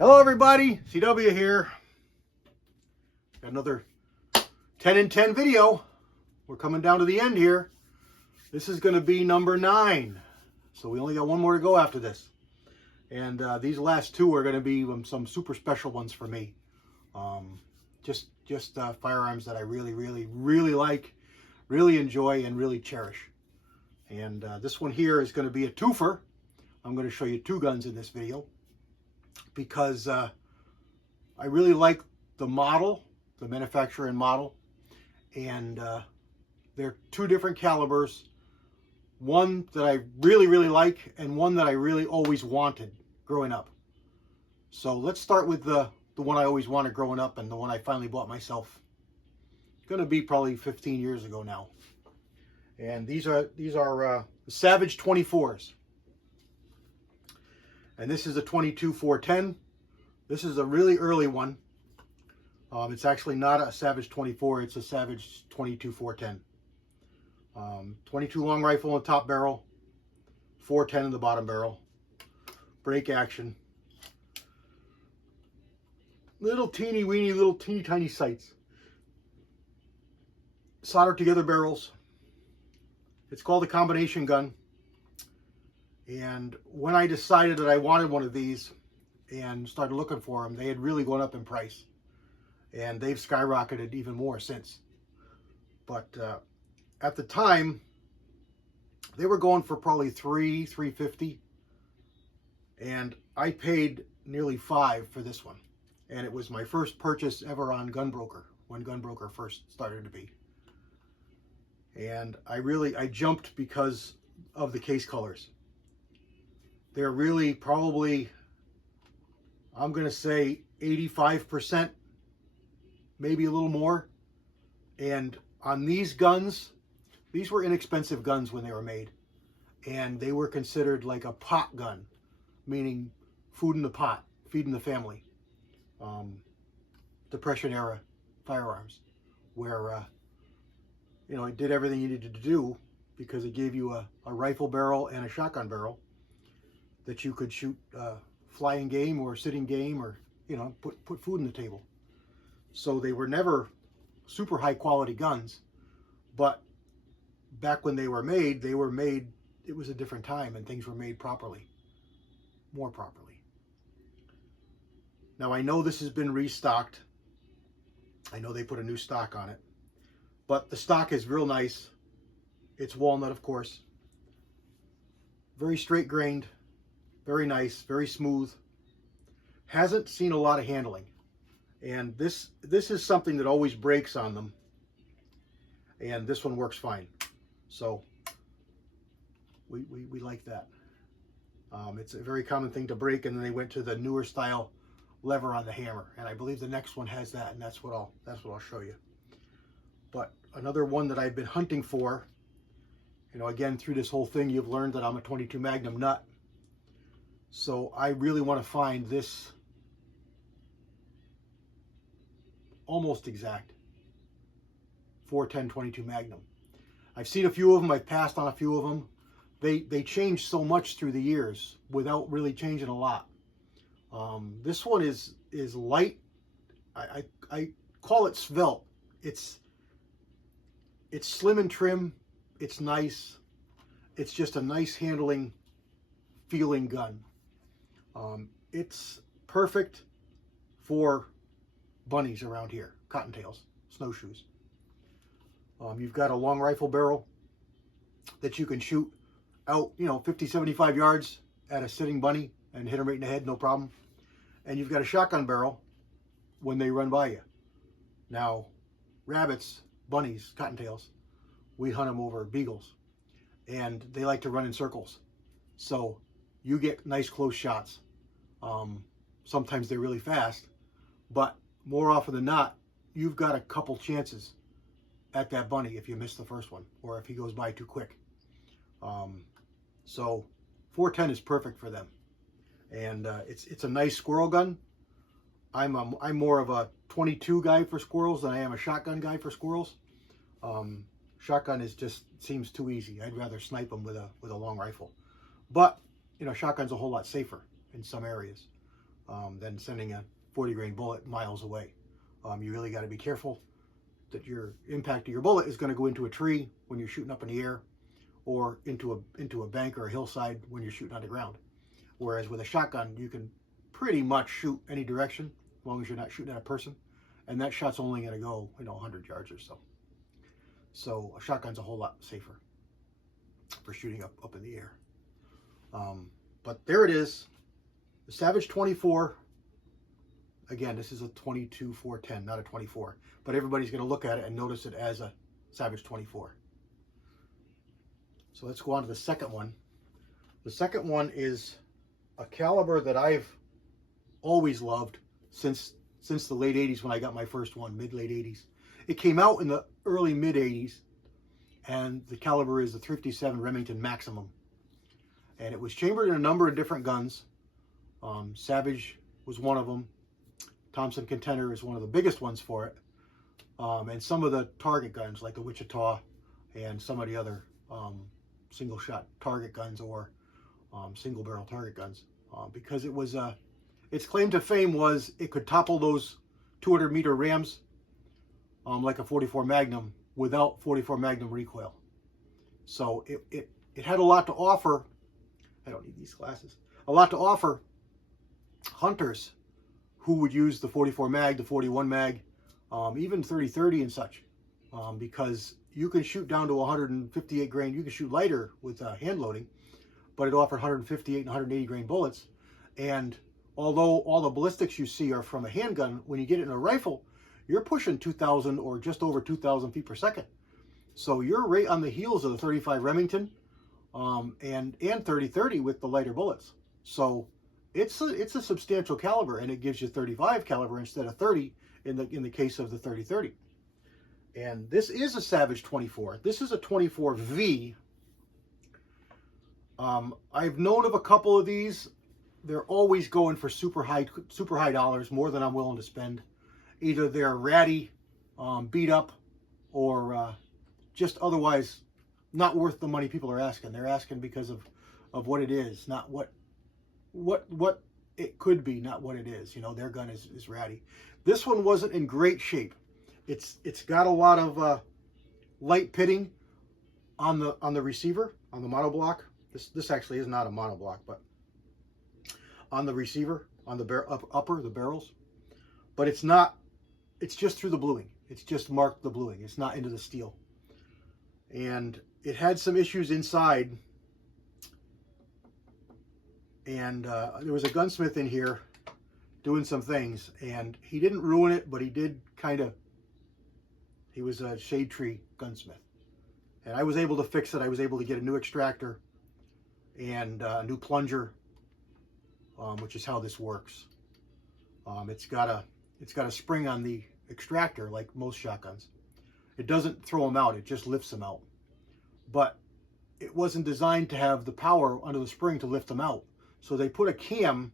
Hello everybody, CW here. Got another 10 in 10 video. We're coming down to the end here. This is going to be number 9. So we only got one more to go after this. And these last two are going to be some super special ones for me. Just firearms that I really like, really enjoy, and really cherish. And this one here is going to be a twofer. I'm going to show you two guns in this video because I really like the model, the manufacturer and model, and they're two different calibers. One that I really like, and one that I really always wanted growing up. So let's start with the one I always wanted growing up, and the one I finally bought myself. It's going to be probably 15 years ago now. And these are Savage 24s. And this is a 22-410. This is a really early one. It's actually not a Savage 24, it's a Savage 22-410. 22 long rifle on the top barrel, 410 in the bottom barrel. Break action. Little teeny tiny sights. Soldered together barrels. It's called a combination gun. And when I decided that I wanted one of these and started looking for them, they had really gone up in price. And they've skyrocketed even more since. But at the time, they were going for probably $350. And I paid nearly $5 for this one. And it was my first purchase ever on Gunbroker, when Gunbroker first started to be. And I jumped because of the case colors. They're really probably, I'm going to say 85%, maybe a little more. And on these guns, these were inexpensive guns when they were made. And they were considered like a pot gun, meaning food in the pot, feeding the family. Depression era firearms, where, it did everything you needed to do because it gave you a rifle barrel and a shotgun barrel that you could shoot flying game or sitting game, or put food on the table. So they were never super high quality guns, but back when they were made, it was a different time and things were made properly, more properly. Now I know this has been restocked. I know they put a new stock on it, but the stock is real nice. It's walnut, of course. Very straight grained. Very nice, very smooth. Hasn't seen a lot of handling. And this is something that always breaks on them. And this one works fine. So we like that. It's a very common thing to break, and then they went to the newer style lever on the hammer. And I believe the next one has that, and that's what I'll show you. But another one that I've been hunting for, again, through this whole thing, you've learned that I'm a 22 Magnum nut. So I really want to find this almost exact 410 22 Magnum. I've seen a few of them. I've passed on a few of them. They changed so much through the years without really changing a lot. This one is light. I call it svelte. It's slim and trim. It's nice. It's just a nice handling, feeling gun. It's perfect for bunnies around here, cottontails, snowshoes. You've got a long rifle barrel that you can shoot out, 50, 75 yards at a sitting bunny and hit them right in the head, no problem. And you've got a shotgun barrel when they run by you. Now, rabbits, bunnies, cottontails, we hunt them over beagles, and they like to run in circles. So you get nice close shots. Sometimes they're really fast, but more often than not, you've got a couple chances at that bunny if you miss the first one, or if he goes by too quick. So 410 is perfect for them. And it's a nice squirrel gun. I'm more of a 22 guy for squirrels than I am a shotgun guy for squirrels. Shotgun seems too easy. I'd rather snipe them with a long rifle. But shotgun's a whole lot safer in some areas. than sending a 40 grain bullet miles away. You really got to be careful that your impact of your bullet is going to go into a tree when you're shooting up in the air, or into a bank or a hillside when you're shooting on the ground. Whereas with a shotgun, you can pretty much shoot any direction as long as you're not shooting at a person, and that shot's only going to go 100 yards or so. So a shotgun's a whole lot safer for shooting up in the air. But there it is, the Savage 24. Again, this is a 22-410, not a 24, but everybody's going to look at it and notice it as a Savage 24. So let's go on to the second one. The second one is a caliber that I've always loved since the late 80s when I got my first one, mid-late 80s. It came out in the early mid-80s, and the caliber is the 357 Remington Maximum. And it was chambered in a number of different guns. Savage was one of them. Thompson Contender is one of the biggest ones for it. And some of the target guns, like the Wichita and some of the other single shot target guns, or single barrel target guns, because it was its claim to fame was it could topple those 200 meter rams like a 44 Magnum without 44 Magnum recoil. So it had a lot to offer. I don't need these glasses. A lot to offer hunters who would use the 44 mag, the 41 mag, even 30-30 and such, because you can shoot down to 158 grain. You can shoot lighter with hand loading, but it offered 158 and 180 grain bullets. And although all the ballistics you see are from a handgun, when you get it in a rifle, you're pushing 2,000 or just over 2,000 feet per second. So you're right on the heels of the 35 Remington and 30-30 with the lighter bullets. So it's a substantial caliber, and it gives you 35 caliber instead of 30 in the case of the 30-30. And this is a Savage 24. This is a 24V. I've known of a couple of these. They're always going for super high dollars, more than I'm willing to spend. Either they're ratty, beat up, or just otherwise not worth the money people are asking. They're asking because of what it is, not what it could be, not what it is. Their gun is ratty. This one wasn't in great shape. It's got a lot of light pitting on the receiver, on the monoblock. This actually is not a monoblock, but on the receiver, on the upper, the barrels. But it's not, it's just through the bluing. It's just marked the bluing. It's not into the steel. And it had some issues inside. And there was a gunsmith in here doing some things, and he didn't ruin it, but he did he was a shade tree gunsmith. And I was able to fix it. I was able to get a new extractor and a new plunger, which is how this works. It's got a spring on the extractor like most shotguns. It doesn't throw them out, it just lifts them out. But it wasn't designed to have the power under the spring to lift them out. So they put a cam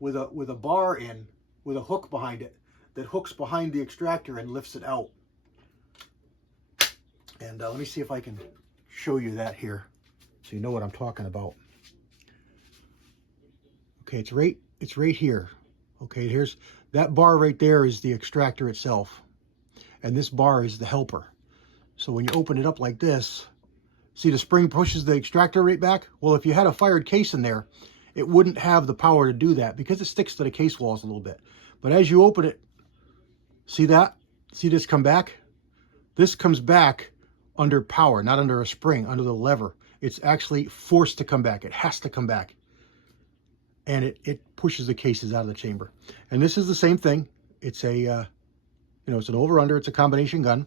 with a bar in, with a hook behind it, that hooks behind the extractor and lifts it out. And let me see if I can show you that here, so you know what I'm talking about. Okay, it's right here. Okay, here's that bar right there is the extractor itself, and this bar is the helper. So when you open it up like this, see the spring pushes the extractor right back? Well, if you had a fired case in there, it wouldn't have the power to do that because it sticks to the case walls a little bit. But as you open it, see that? See this come back? This comes back under power, not under a spring, under the lever. It's actually forced to come back. It has to come back. And it pushes the cases out of the chamber. And this is the same thing. It's a, it's an over-under. It's a combination gun.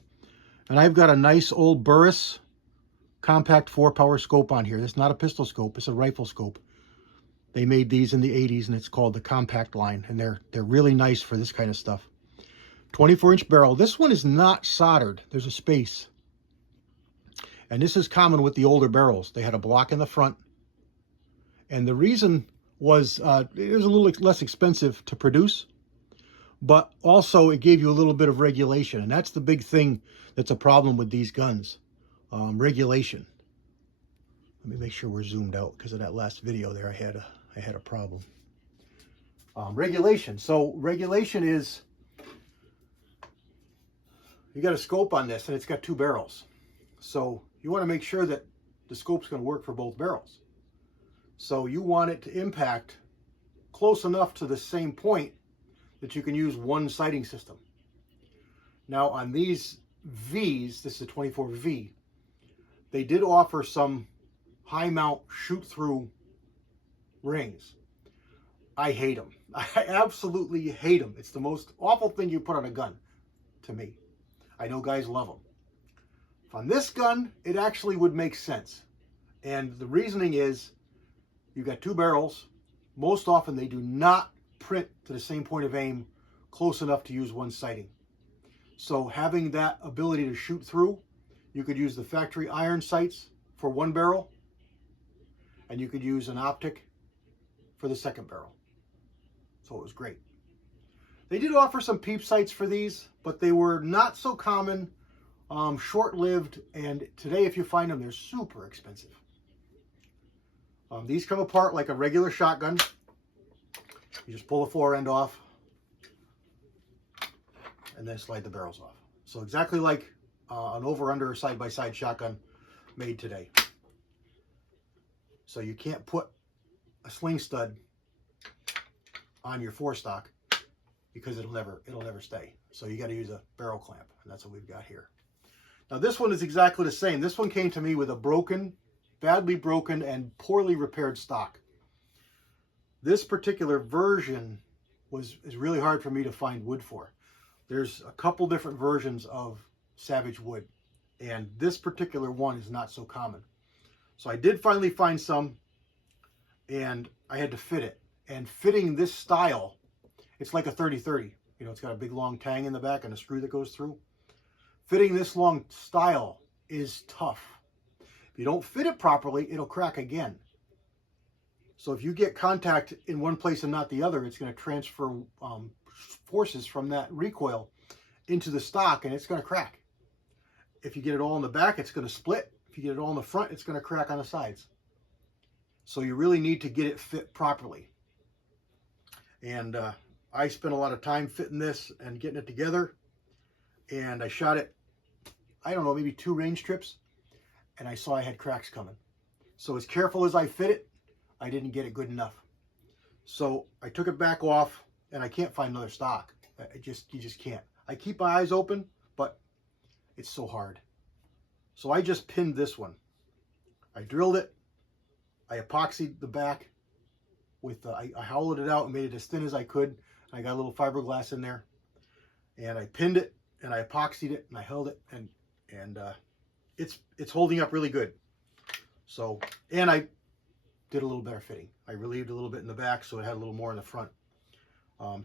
And I've got a nice old Burris compact 4-power scope on here. It's not a pistol scope. It's a rifle scope. They made these in the 80s, and it's called the compact line. And they're really nice for this kind of stuff. 24-inch barrel. This one is not soldered. There's a space. And this is common with the older barrels. They had a block in the front. And the reason was it was a little less expensive to produce, but also it gave you a little bit of regulation. And that's the big thing that's a problem with these guns, regulation. Let me make sure we're zoomed out, because of that last video there I had a problem. Regulation. So regulation is, you got a scope on this and it's got 2 barrels. So you want to make sure that the scope's going to work for both barrels. So you want it to impact close enough to the same point that you can use one sighting system. Now on these V's, this is a 24V, they did offer some high mount shoot through rings. I hate them. I absolutely hate them. It's the most awful thing you put on a gun to me. I know guys love them. On this gun, it actually would make sense. And the reasoning is, you've got 2 barrels. Most often they do not print to the same point of aim close enough to use one sighting. So having that ability to shoot through, you could use the factory iron sights for 1 barrel, and you could use an optic for the 2nd barrel. So it was great. They did offer some peep sights for these, but they were not so common, short-lived, and today if you find them, they're super expensive. These come apart like a regular shotgun. You just pull the fore end off and then slide the barrels off. So exactly like an over-under side-by-side shotgun made today. So you can't put a sling stud on your forestock because it'll never stay. So you got to use a barrel clamp, and that's what we've got here. Now this one is exactly the same. This one came to me with a broken, badly broken and poorly repaired stock. This particular version is really hard for me to find wood for. There's a couple different versions of Savage wood, and this particular one is not so common. So I did finally find some, and I had to fit it. And fitting this style, it's like a 30-30. You know, it's got a big long tang in the back and a screw that goes through. Fitting this long style is tough. If you don't fit it properly, it'll crack again. So if you get contact in one place and not the other, it's going to transfer forces from that recoil into the stock, and it's going to crack. If you get it all in the back, it's going to split. If you get it all in the front, it's going to crack on the sides. So you really need to get it fit properly. And I spent a lot of time fitting this and getting it together. And I shot it, I don't know, maybe 2 range trips. And I saw I had cracks coming. So as careful as I fit it, I didn't get it good enough. So I took it back off, and I can't find another stock. You just can't. I keep my eyes open, but it's so hard. So I just pinned this one. I drilled it. I epoxied the back with, I hollowed it out and made it as thin as I could. I got a little fiberglass in there, and I pinned it, and I epoxied it, and I held it, and it's holding up really good. So, and I did a little better fitting. I relieved a little bit in the back, so it had a little more in the front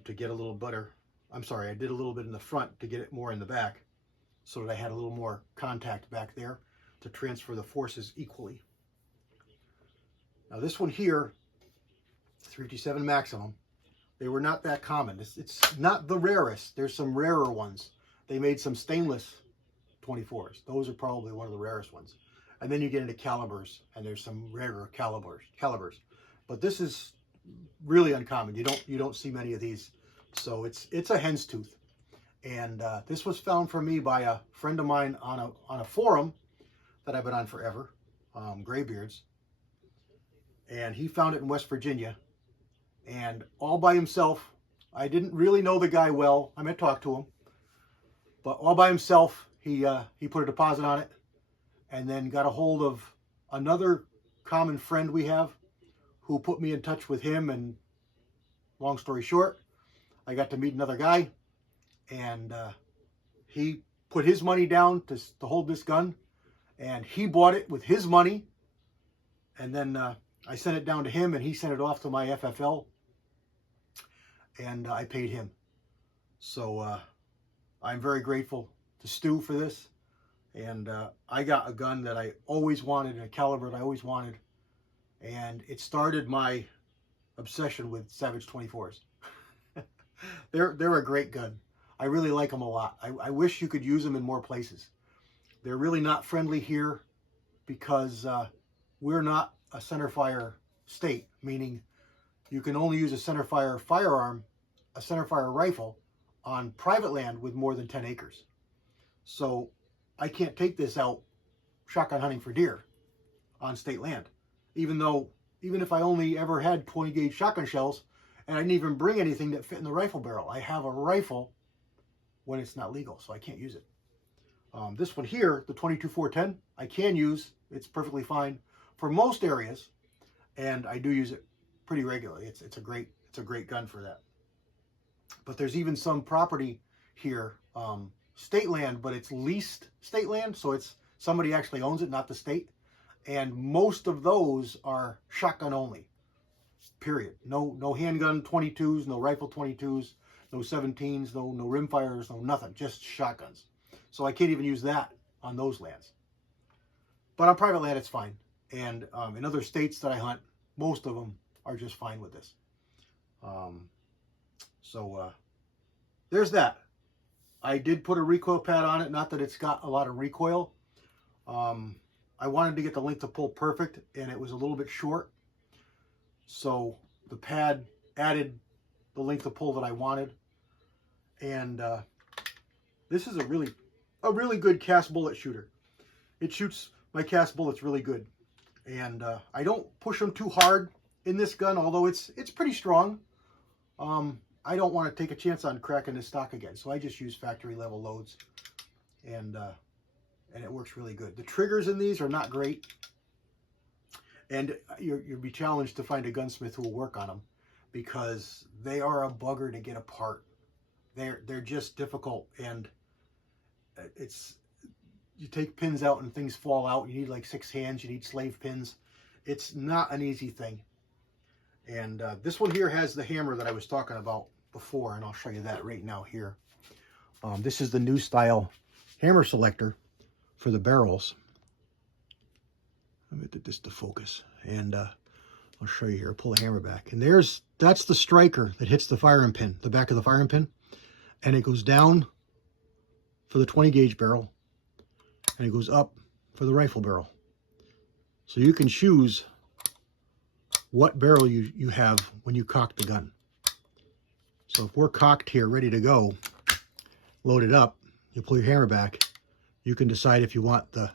to get a little better. I'm sorry, I did a little bit in the front to get it more in the back, so that I had a little more contact back there to transfer the forces equally. Now this one here, 357 maximum, they were not that common. It's not the rarest. There's some rarer ones. They made some stainless 24s. Those are probably one of the rarest ones. And then you get into calibers, and there's some rarer calibers. But this is really uncommon. You don't see many of these. So it's a hen's tooth. And this was found for me by a friend of mine on a forum that I've been on forever, Graybeards. And he found it in West Virginia. And all by himself, I didn't really know the guy well. I might talk to him. But all by himself, he put a deposit on it, and then got a hold of another common friend we have who put me in touch with him. And long story short, I got to meet another guy, and he put his money down to hold this gun, and he bought it with his money. And then I sent it down to him, and he sent it off to my FFL, and I paid him. So I'm very grateful to Stu for this. And I got a gun that I always wanted, and a caliber that I always wanted. And it started my obsession with Savage 24s. They're a great gun. I really like them a lot. I wish you could use them in more places. They're really not friendly here because we're not a centerfire state, meaning you can only use a centerfire firearm, a centerfire rifle, on private land with more than 10 acres. So I can't take this out shotgun hunting for deer on state land, even if I only ever had 20 gauge shotgun shells and I didn't even bring anything that fit in the rifle barrel. I have a rifle when it's not legal, so I can't use it. This one here, the 22-410, I can use. It's perfectly fine for most areas, and I do use it pretty regularly. It's a great gun for that. But there's even some property here, state land, but it's leased state land, so it's somebody actually owns it, not the state. And most of those are shotgun only. Period. No handgun 22s, no rifle 22s, no 17s, no rimfires, no nothing. Just shotguns. So I can't even use that on those lands. But on private land, it's fine. And in other states that I hunt, most of them are just fine with this. There's that. I did put a recoil pad on it. Not that it's got a lot of recoil. I wanted to get the length of pull perfect, and it was a little bit short. So the pad added the length of pull that I wanted. And this is a really good cast bullet shooter. It shoots my cast bullets really good. And I don't push them too hard in this gun, although it's pretty strong. I don't want to take a chance on cracking this stock again, so I just use factory level loads, and it works really good. The triggers in these are not great, and you'll be challenged to find a gunsmith who will work on them, because they are a bugger to get apart. They're just difficult, and you take pins out and things fall out. You need like 6 hands. You need slave pins. It's not an easy thing. And this one here has the hammer that I was talking about before, and I'll show you that right now here. This is the new style hammer selector for the barrels. Let me get this to focus, and I'll show you here. I'll pull the hammer back, and that's the striker that hits the firing pin, the back of the firing pin, and it goes down for the 20 gauge barrel, and it goes up for the rifle barrel. So you can choose what barrel you have when you cock the gun. So if we're cocked here, ready to go, loaded up, you pull your hammer back, you can decide if you want the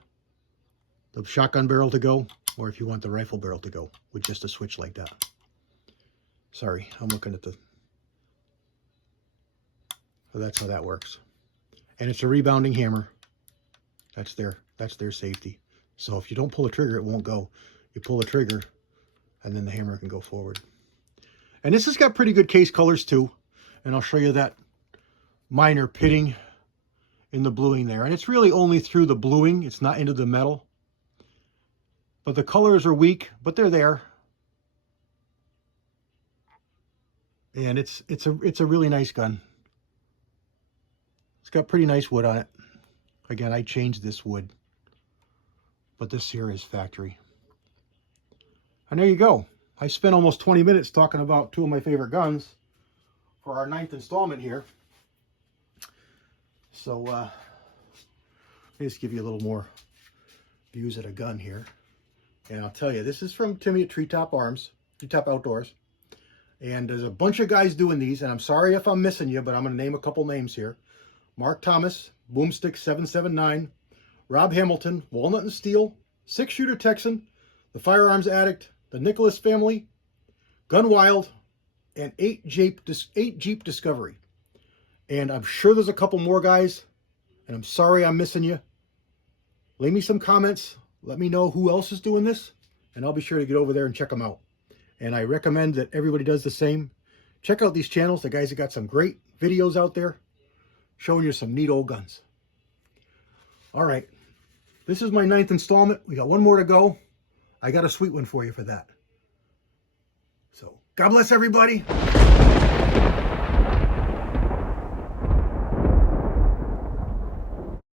shotgun barrel to go, or if you want the rifle barrel to go, with just a switch like that. Sorry, I'm looking at so that's how that works. And it's a rebounding hammer. That's their safety. So if you don't pull the trigger, it won't go. You pull the trigger, and then the hammer can go forward. And this has got pretty good case colors too. And I'll show you that minor pitting in the bluing there. And it's really only through the bluing. It's not into the metal. But the colors are weak, but they're there. And it's a really nice gun. It's got pretty nice wood on it. Again, I changed this wood, but this here is factory. And there you go. I spent almost 20 minutes talking about 2 of my favorite guns for our 9th installment here. So let me just give you a little more views at a gun here. And I'll tell you, this is from Timmy at TreeTop Outdoors. And there's a bunch of guys doing these, and I'm sorry if I'm missing you, but I'm going to name a couple names here. Mark Thomas, Boomstick 779, Rob Hamilton, Walnut and Steel, 6-Shooter Texan, The Firearms Addict, The Nicholas Family, Gun Wild, and 8 Jeep Discovery. And I'm sure there's a couple more guys, and I'm sorry I'm missing you. Leave me some comments. Let me know who else is doing this, and I'll be sure to get over there and check them out. And I recommend that everybody does the same. Check out these channels. The guys have got some great videos out there showing you some neat old guns. All right. This is my 9th installment. We got one more to go. I got a sweet one for you for that. So, God bless everybody.